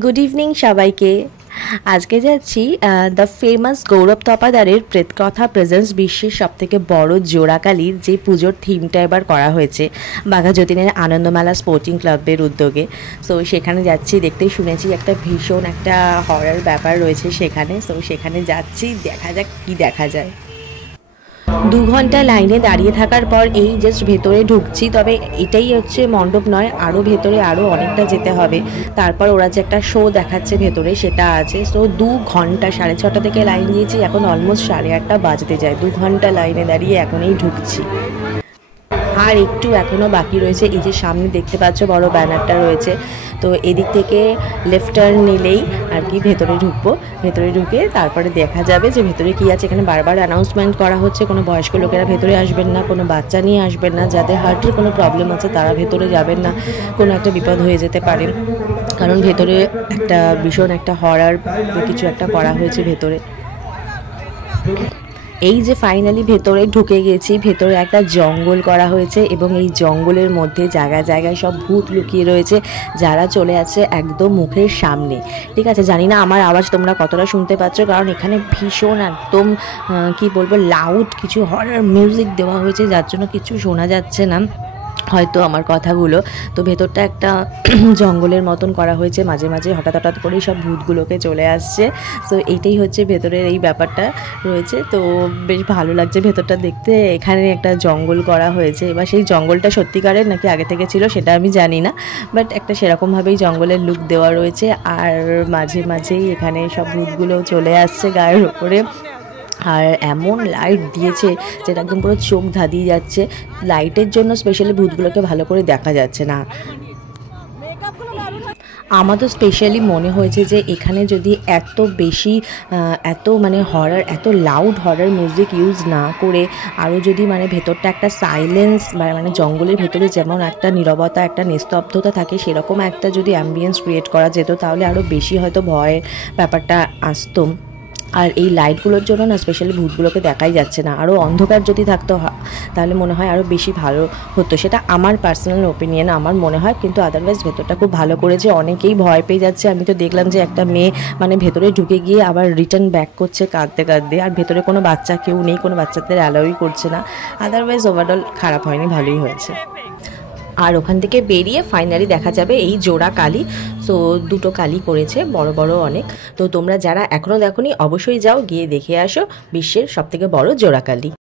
Good evening সবাইকে। আজকে যাচ্ছি দ্য ফেমাস গৌরব তপাদারের প্রেতকথা প্রেজেন্স বিশ্বের সবথেকে বড় জোড়াকালীর যে পুজোর থিমটা এবার করা হয়েছে বাঘাযতীনের আনন্দমেলা স্পোর্টিং ক্লাবের উদ্যোগে। সো সেখানে যাচ্ছি, দেখতেই শুনেছি একটা ভীষণ একটা হরার ব্যাপার রয়েছে সেখানে। সো সেখানে যাচ্ছি, দেখা যাক কী দেখা যায়। 2 ঘন্টা লাইনে দাঁড়িয়ে থাকার পর এই জাস্ট ভেতরে ঢুকছি। তবে এটাই হচ্ছে মণ্ডপ নয়, আরও ভেতরে আরও অনেকটা যেতে হবে। তারপর ওরা যে একটা শো দেখাচ্ছে ভেতরে সেটা আছে। সো 2 ঘন্টা, 6:30 থেকে লাইন দিয়েছি, এখন অলমোস্ট 8:30 বাজতে যায়। 2 ঘন্টা লাইনে দাঁড়িয়ে এখনই ঢুকছি। আর একটু এখনও বাকি রয়েছে। এই যে সামনে দেখতে পাচ্ছ বড় ব্যানারটা রয়েছে, তো এদিক থেকে লেফট টার্ন নিলেই আর কি ভেতরে ঢুকবো। ভেতরে ঢুকে তারপরে দেখা যাবে যে ভেতরে কী আছে। এখানে বারবার অ্যানাউন্সমেন্ট করা হচ্ছে কোনো বয়স্ক লোকেরা ভেতরে আসবেন না, কোনো বাচ্চা নিয়ে আসবেন না, যাদের হার্টের কোনো প্রবলেম আছে তারা ভেতরে যাবেন না, কোনো একটা বিপদ হয়ে যেতে পারে। কারণ ভেতরে একটা ভীষণ একটা হরার কিছু একটা করা হয়েছে ভেতরে। এই যে ফাইনালি ভেতরে ঢুকে গেছি, ভেতরে একটা জঙ্গল করা হয়েছে এবং এই জঙ্গলের মধ্যে জায়গায় জায়গায় সব ভূত লুকিয়ে রয়েছে, যারা চলে আছে একদম মুখের সামনে। ঠিক আছে, জানি না আমার আওয়াজ তোমরা কতটা শুনতে পাচ্ছ, কারণ এখানে ভীষণ একদম কি বলবো লাউড কিছু হরার মিউজিক দেওয়া হয়েছে, যার জন্য কিছু শোনা যাচ্ছে না হয়তো আমার কথাগুলো। তো ভেতরটা একটা জঙ্গলের মতন করা হয়েছে, মাঝে মাঝে হঠাৎ হঠাৎ করেই সব ভূতগুলোকে চলে আসছে। সো এইটাই হচ্ছে ভেতরের এই ব্যাপারটা রয়েছে। তো বেশ ভালো লাগছে ভেতরটা দেখতে। এখানে একটা জঙ্গল করা হয়েছে, এবার সেই জঙ্গলটা সত্যিকারের নাকি আগে থেকে ছিল সেটা আমি জানি না, বাট একটা সেরকমভাবেই জঙ্গলের লুক দেওয়া রয়েছে। আর মাঝে মাঝেই এখানে সব ভূতগুলো চলে আসছে গায়ের ওপরে। আর এমন লাইট দিয়েছে যেটা একদম পুরো চোখ ধাঁধিয়ে যাচ্ছে। লাইটের জন্য স্পেশালি ভূতগুলোকে ভালো করে দেখা যাচ্ছে না। আমার তো স্পেশালি মনে হয়েছে যে এখানে যদি এত বেশি এত মানে হরার, এত লাউড হরার মিউজিক ইউজ না করে আরও যদি মানে ভেতরটা একটা সাইলেন্স মানে জঙ্গলের ভেতরে যেমন একটা নীরবতা, একটা নিস্তব্ধতা থাকে, সেরকম একটা যদি অ্যাম্বিয়েন্স ক্রিয়েট করা যেত তাহলে আরও বেশি হয়তো ভয়ের ব্যাপারটা আসতো। আর এই লাইটগুলোর জন্য না স্পেশালি ভূতগুলোকে দেখাই যাচ্ছে না। আরও অন্ধকার যদি থাকতো তাহলে মনে হয় আরও বেশি ভালো হতো। সেটা আমার পার্সোনাল ওপিনিয়ন, আমার মনে হয়। কিন্তু আদারওয়াইজ ভেতরটা খুব ভালো করেছে। অনেকেই ভয় পেয়ে যাচ্ছে। আমি তো দেখলাম যে একটা মেয়ে মানে ভেতরে ঢুকে গিয়ে আবার রিটার্ন ব্যাক করছে কাঁদতে কাঁদতে। আর ভেতরে কোনো বাচ্চা কেউ নেই, কোনো বাচ্চাদের অ্যালাউই করছে না। আদারওয়াইজ ওভারঅল খারাপ হয়নি, ভালোই হয়েছে। আর ওখান থেকে বেরিয়ে ফাইনালি দেখা যাবে এই জোড়া কালী। সো 2টো কালী করেছে, বড় বড় অনেক। তো তোমরা যারা এখনও দেখোনি অবশ্যই যাও, গিয়ে দেখে আসো বিশ্বের সবথেকে বড় জোড়া কালী।